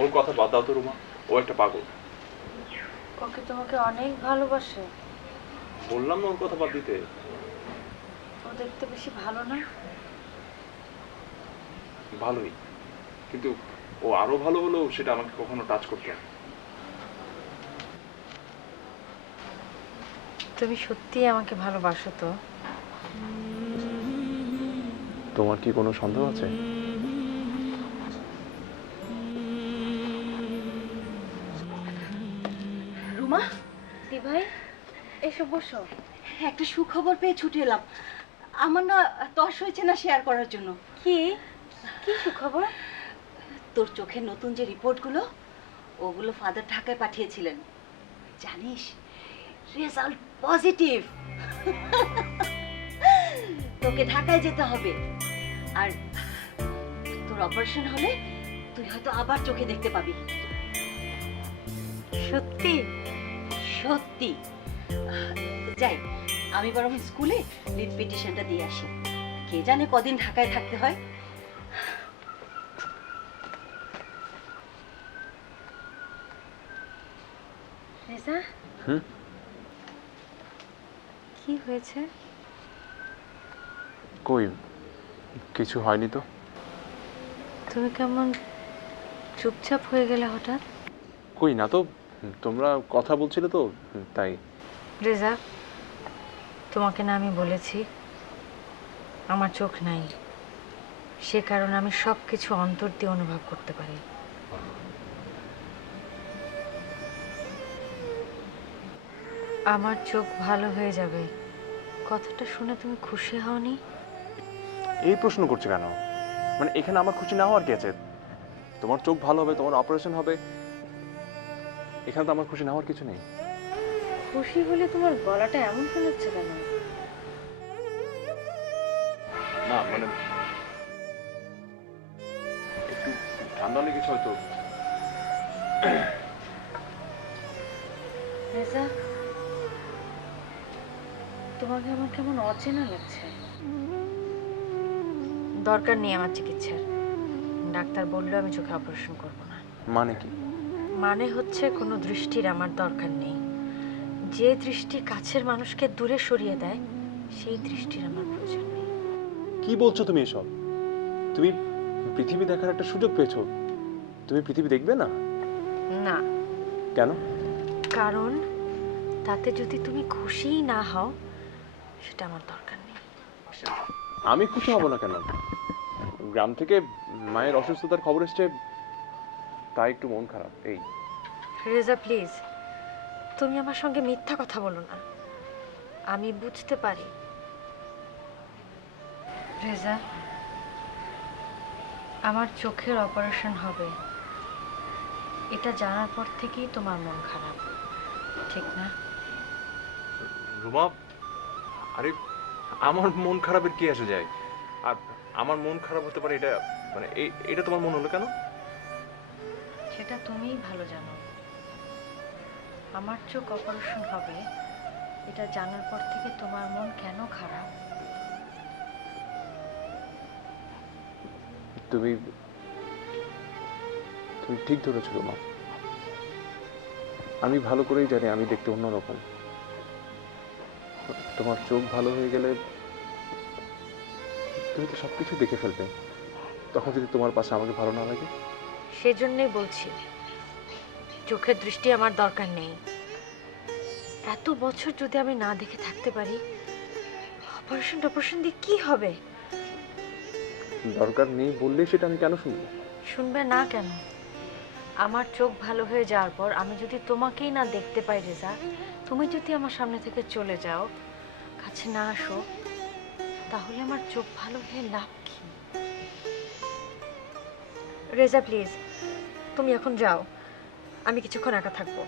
ওর কথা বাদ দাও তো রুমা, ও একটা পাগল। ওকে তোমাকে অনেক ভালোবাসে। বললাম না ওর কথা বাদ দিতে। ও দেখতে বেশি ভালো না? ভালোই, কিন্তু ও আরো ভালো হলেও সেটা আমাকে কখনো টাচ করতো না। তুমি সত্যিই আমাকে ভালোবাসো তো? তোমার কি কোনো সন্দেহ আছে? রুমা, দি ভাই, এসো বসো। একটা সুখবর পেয়ে ছুটে এলাম। আমার না তর হয়েছে না শেয়ার করার জন্য। কি কি সুখবর? তোর চোখের নতুন যে রিপোর্টগুলো, ওগুলো ফাদার ঢাকায় পাঠিয়েছিলেন। জানিস, রেজাল্ট পজিটিভ। তোকে ঢাকায় যেতে হবে, আর তোর অপারেশন হলে তুই হয়তো আবার চোখে দেখতে পাবি। সত্যি? সত্যি। যাই, আমি বরং স্কুলে লিভ পিটিশনটা দিয়ে আসি। কে জানে কদিন ঢাকায় থাকতে হয়। রেজা, কি হয়েছে? কই, কিছু হয়নি তো। তুমি কেমন চুপচাপ হয়ে গেলে হঠাৎ? কই না তো, তোমরা কথা বলছিলে তো, তাই। রেজা, তোমাকে না আমি বলেছি আমার চোখ নাই, সে কারণে আমি সব কিছু অন্তর দিয়ে অনুভব করতে পারি। আমার চোখ ভালো হয়ে যাবে, কথাটা শুনে তুমি খুশি হওনি? এই প্রশ্ন করছো কেন? মানে এখানে আমার খুশি না হওয়ার কি আছে? তোমার চোখ ভালো হবে, তোমার অপারেশন হবে, এখানে তো আমার খুশি না হওয়ার কিছু নেই। খুশি হলে তোমার গলাটা এমন শোনাচ্ছে কেন? না মানে একটু ঠান্ডা লেগেছে হয়তো। রেজা, তোমাকে আমার কেমন অচেনা লাগছে। দরকার নেই আমার চিকিৎসার, ডাক্তার বললো আমি চোখে অপারেশন করব না। মানে কি? মানে হচ্ছে কোনো দৃষ্টির আমার দরকার নেই। যে দৃষ্টি কাছের মানুষকে দূরে সরিয়ে দেয়, সেই দৃষ্টির আমার প্রয়োজন নেই। কি বলছো তুমি এসব? তুমি পৃথিবী দেখার একটা সুযোগ পেয়েছো, তুমি পৃথিবী দেখবে না? না, কেন? কারণ তাতে যদি তুমি খুশিই না হও, সেটা আমার দরকার নেই। আমি খুশি হব না কেন? গ্রাম থেকে মায়ের অসুস্থতার খবর এসছে, তাই একটু মন খারাপ এই। রেজা প্লিজ, তুমি আমার সঙ্গে মিথ্যা কথা বলো না, আমি বুঝতে পারি। রেজা, আমার চোখের অপারেশন হবে, এটা জানার পর থেকেই তোমার মন খারাপ, ঠিক না? রুমা, আরে আমার মন খারাপের কি আসে যায়? আর আমার মন খারাপ হতে পারে এটা, মানে এটা তোমার মন হলো কেন? সেটা তুমিই ভালো জানো। আমার চোখ অপারেশন হবে, এটা জানার পর থেকে তোমার মন কেন খারাপ? তুমি তুমি ঠিক ধরেছো রুমা। আমি ভালো করেই জানি আমি দেখতে অন্যরকম। তোমার চোখ ভালো হয়ে গেলে তুমি তো সবকিছু দেখে ফেলবে, তখন যদি তোমার পাশে আমাকে ভালো না লাগে। সেজন্যই বলছি চোখের দৃষ্টি আমার দরকার নেই। এত বছর যদি আমি না দেখে থাকতে পারি, অপারেশন দিয়ে কি হবে? দরকার নেই বললে সেটা আমি কেন শুনবো? শুনবে না কেন? আমার চোখ ভালো হয়ে যাওয়ার পর আমি যদি তোমাকেই না দেখতে পাই রেজা, তুমি যদি আমার সামনে থেকে চলে যাও, কাছে না আসো, তাহলে আমার চোখ ভালো হয়ে লাভ কি? রেজা প্লিজ, তুমি এখন যাও, আমি কিছুক্ষণ একা থাকবো।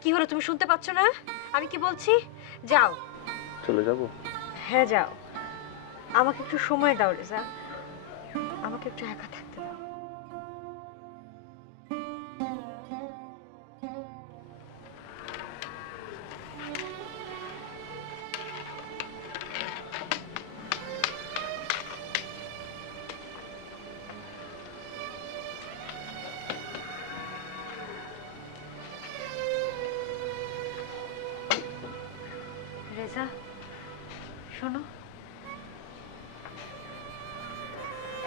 কি হলো, তুমি শুনতে পাচ্ছ না আমি কি বলছি? যাও। চলে যাব? হ্যাঁ যাও, আমাকে একটু সময় দাও রেজা, আমাকে একটু একা থাকতে দাও। রেজা, শোনো,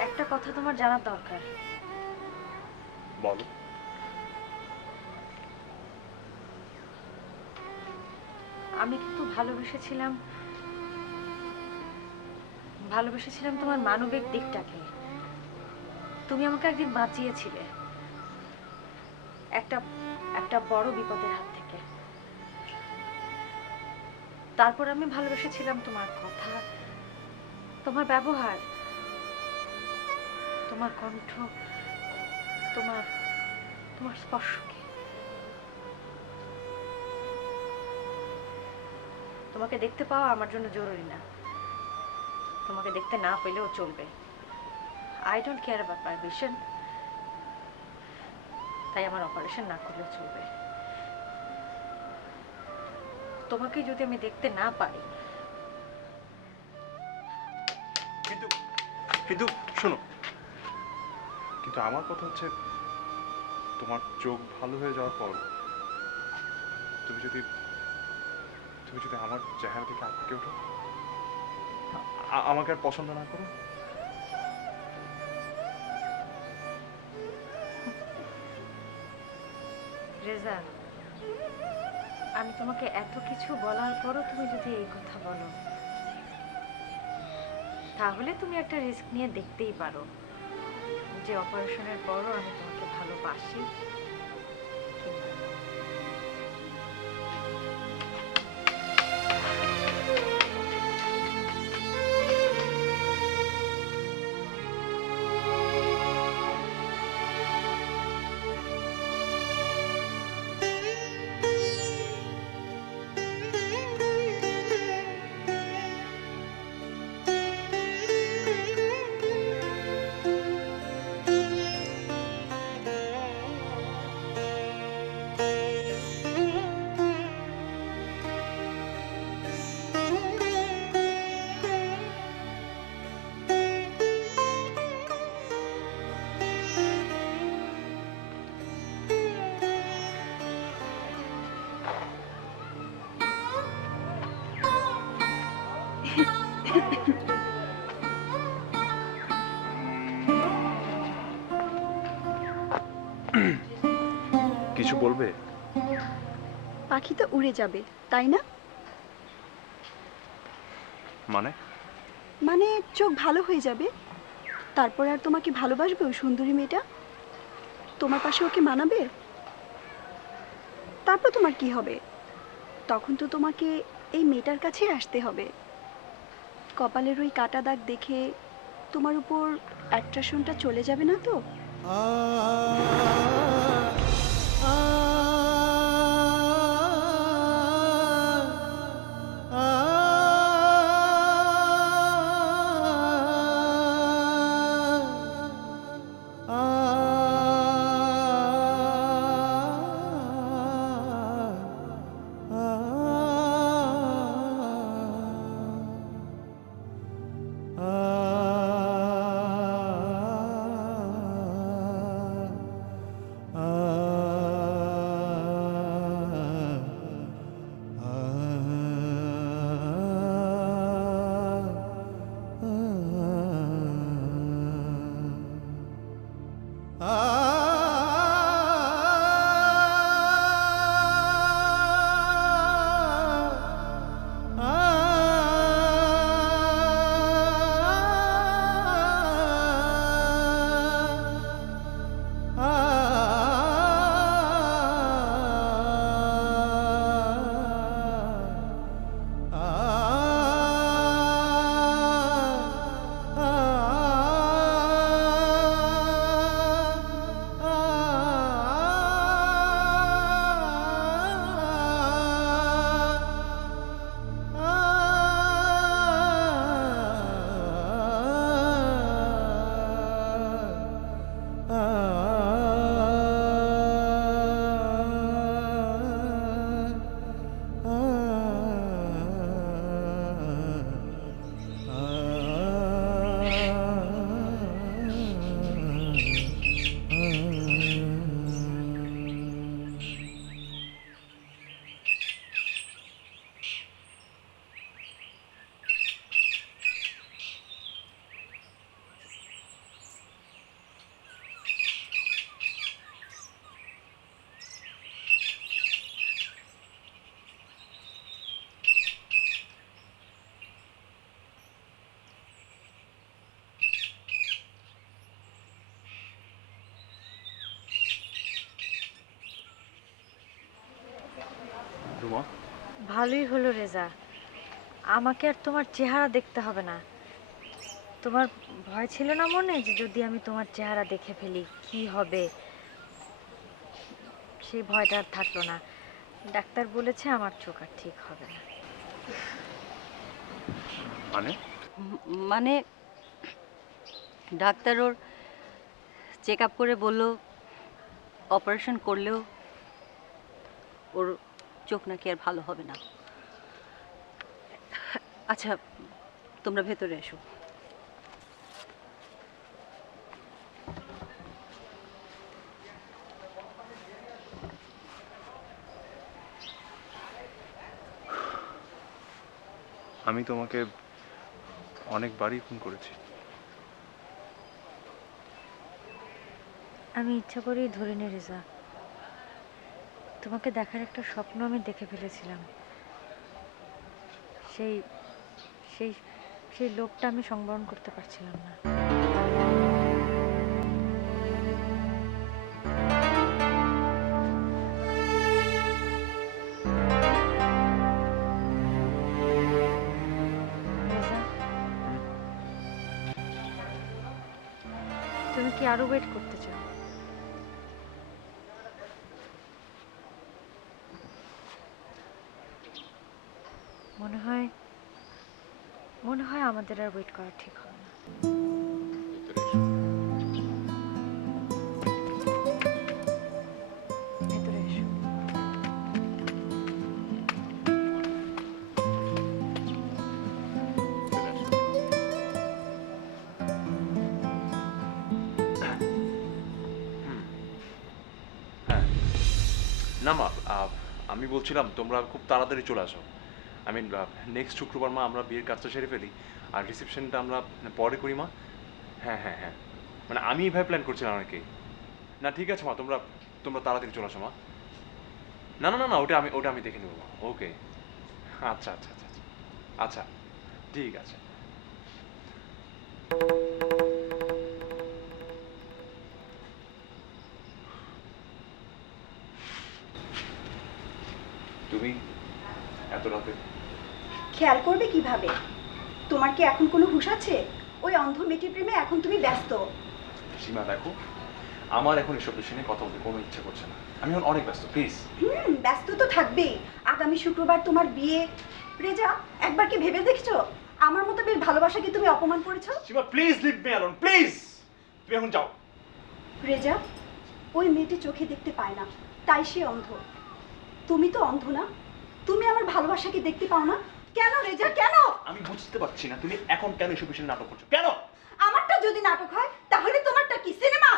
একটা কথা তোমার জানার দরকার। বলো। আমি কিন্তু ভালোবেসেছিলাম তোমার মানবিক দিকটাকে। তুমি আমাকে একদিন বাঁচিয়েছিলে একটা একটা বড় বিপদের হাত থেকে। তারপর আমি ভালোবেসেছিলাম তোমার কথা, তোমার ব্যবহার, তোমার কণ্ঠ, তোমার তোমার স্পর্শকে। তোমাকে দেখতে পাওয়া আমার জন্য জরুরি না, তোমাকে দেখতে না পেলেও চলবে। I don't care about my vision, তাই আমার অপারেশন না করলেও চলবে। তোমাকে যদি আমি দেখতে না পারি। কিন্তু কিন্তু শোনো, কিন্তু আমার কথা হচ্ছে, তোমার চোখ ভালো হয়ে যাওয়ার পর তুমি যদি আমার চেহারা থেকে আটকে ওঠো, আমাকে আর পছন্দ না করো। রেজা, আমি তোমাকে এত কিছু বলার পরও তুমি যদি এই কথা বলো, তাহলে তুমি একটা রিস্ক নিয়ে দেখতেই পারো যে অপারেশনের পরও আমি তোমাকে ভালোবাসি কিনা। কিছু বলবে? পাখি তো উড়ে যাবে, তাই না? মানে? মানে চোখ ভালো হয়ে যাবে, তারপর আর তোমাকে ভালোবাসবে ওই সুন্দরী মেয়েটা, তোমার পাশে ওকে মানাবে। তারপর তোমার কি হবে? তখন তো তোমাকে এই মেয়েটার কাছেই আসতে হবে। কপালের ওই কাটা দাগ দেখে তোমার উপর অ্যাট্রাকশনটা চলে যাবে না তো? ভালোই হলো রেজা, আমাকে আর তোমার চেহারা দেখতে হবে না। তোমার ভয় ছিল না মনে যে যদি আমি তোমার চেহারা দেখে ফেলি কি হবে, সেই ভয়টা আর থাকলো না। ডাক্তার বলেছে আমার চোখ আর ঠিক হবে না। মানে মানে ডাক্তার ওর চেক আপ করে বলল অপারেশন করলেও ওর চোখ নাকি আর ভালো হবে না। আচ্ছা, তোমরা ভেতরে এসো। আমি তোমাকে অনেকবারই ফোন করেছি। আমি ইচ্ছা করেই ধরিনি রেজা, তোমাকে দেখার একটা স্বপ্ন আমি দেখে ফেলেছিলাম। সেই সেই সেই লোভটা আমি সংবরণ করতে পারছিলাম না। রেজা, তুমি কি আরো ওয়েট করতে চাও? মনে হয় আমাদের আর ওয়েট করা ঠিক হবে না। ভেতরে এসো। হ্যাঁ না মা, আমি বলছিলাম তোমরা খুব তাড়াতাড়ি চলে আসো। আই মিন নেক্সট শুক্রবার মা আমরা বিয়ের কাজটা সেরে ফেলি, আর রিসেপশনটা আমরা পরে করি মা। হ্যাঁ হ্যাঁ হ্যাঁ, মানে আমি এইভাবে প্ল্যান করছিলাম অনেকেই। না ঠিক আছে মা, তোমরা তোমরা তাড়াতাড়ি চলে আসো মা। না না না না, ওটা আমি দেখে নেবো মা। ওকে, আচ্ছা আচ্ছা আচ্ছা আচ্ছা আচ্ছা, ঠিক আছে। তুমি এত রাতে? খেয়াল করবে কিভাবে? তোমার কি এখন কোনো হুঁশ আছে? ওই অন্ধ মেয়েটির প্রেমে এখন তুমি ব্যস্ত। সীমা দেখো, আমার এখন এসব বিষয় নিয়ে কথা বলতে কোনো ইচ্ছা করছে না। আমি এখন অনেক ব্যস্ত, প্লিজ। ব্যস্ত তো থাকবেই। আগামী শুক্রবার তোমার বিয়ে। রেজা, একবার কি ভেবে দেখছো আমার মতো বের ভালোবাসাকে তুমি অপমান করেছো? Seema please leave me alone, please. তুমি এখন যাও। রেজা, ওই মেয়েটি চোখে দেখতে পায় না, তাই সে অন্ধ। তুমি তো অন্ধ না, তুমি আমার ভালোবাসাকে দেখতে পাও না কেন? রেজা কেন? আমি বুঝতে পারছি না তুমি এখন কেন এসব বিষয়ে নাটক করছো, কেন? আমারটা যদি নাটক হয় তাহলে তোমারটা কি সিনেমা?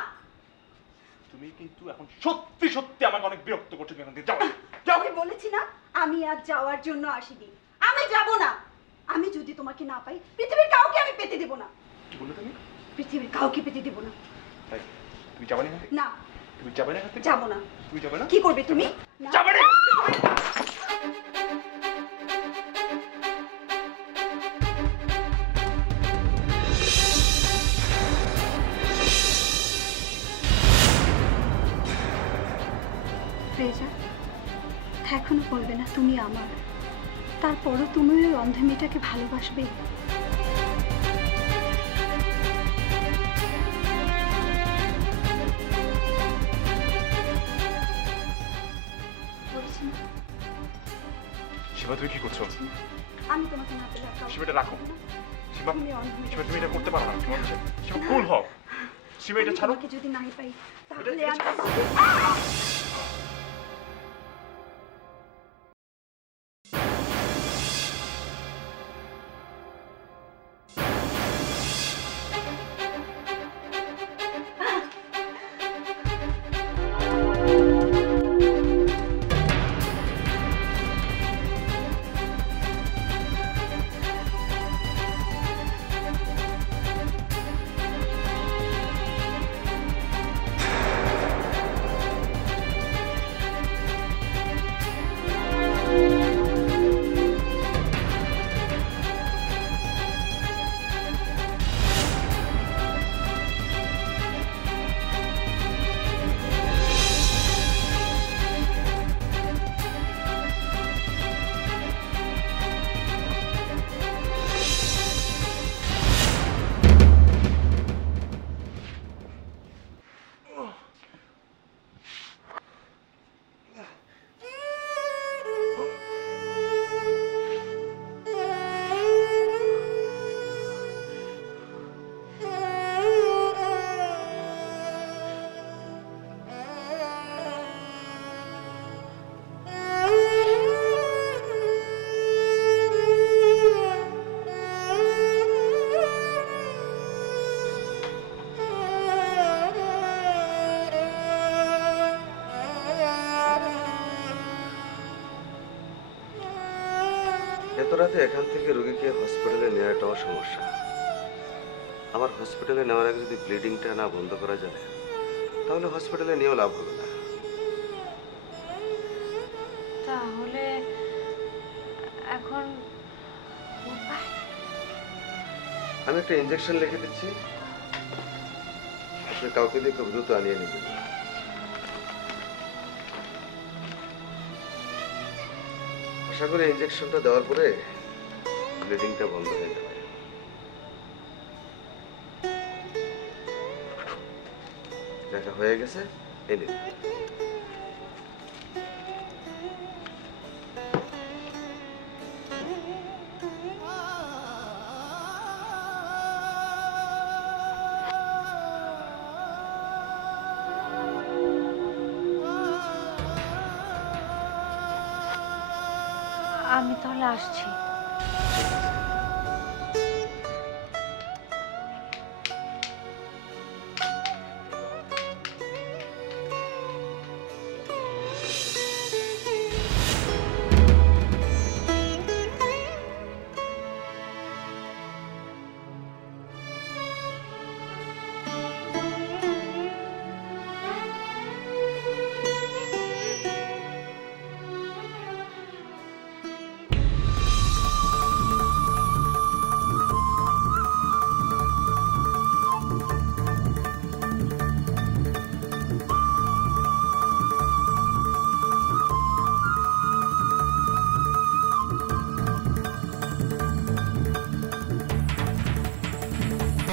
তুমি কিন্তু এখন সত্যি সত্যি আমাকে অনেক বিরক্ত করছো। তুমি এখন থেকে যাও, যাও। আমি বলেছি না আমি আজ যাওয়ার জন্য আসিনি। আমি যাব না। আমি যদি তোমাকে না পাই পৃথিবীর কাউকে আমি পেতে দেব না। কি বললে তুমি? পৃথিবীর কাউকে পেতে দেব না। তাই তুমি যাবে না এখান থেকে? না, তুমি যাবে না এখান থেকে? যাব না। তুমি যাবে না? কি করবে তুমি? না। যাবে না? রেজা, এখনো বলবে না তুমি আমার? তারপরও তুমি ওই অন্ধ মেয়েটাকে ভালোবাসবে? বলছি না, সীমা তুমি কি করছো? আমি তোমাকে না পেলে আর কাউকে সীমা, এটা রাখো। পাবো না। সীমা, তুমি অন্ধ সীমা মেয়েটাকে তুমি এটা করতে পারো না। ভালোবাসবে। তোমার হচ্ছে সীমা, কুল হও। সীমা এটা আমি ছাড়ো। তোমাকে যদি নাই পাই তাহলে এটা আমি রাতে এখান থেকে রোগীকে হসপিটালে নেওয়াটাও সমস্যা। আমার হসপিটালে নেওয়ার আগে যদি ব্লিডিংটা না বন্ধ করা যায় তাহলে হসপিটালে নিয়েও লাভ হবে না। তাহলে এখন উপায়? আমি একটা ইনজেকশন লিখে দিচ্ছি, আপনি কাউকে দিয়ে খুব দ্রুত আনিয়ে নেবেন। আশা করি ইনজেকশনটা দেওয়ার পরে ব্লিডিংটা বন্ধ হয়ে যাবে। দেখা হয়ে গেছে, এই নিন। আমি তাহলে আসছি।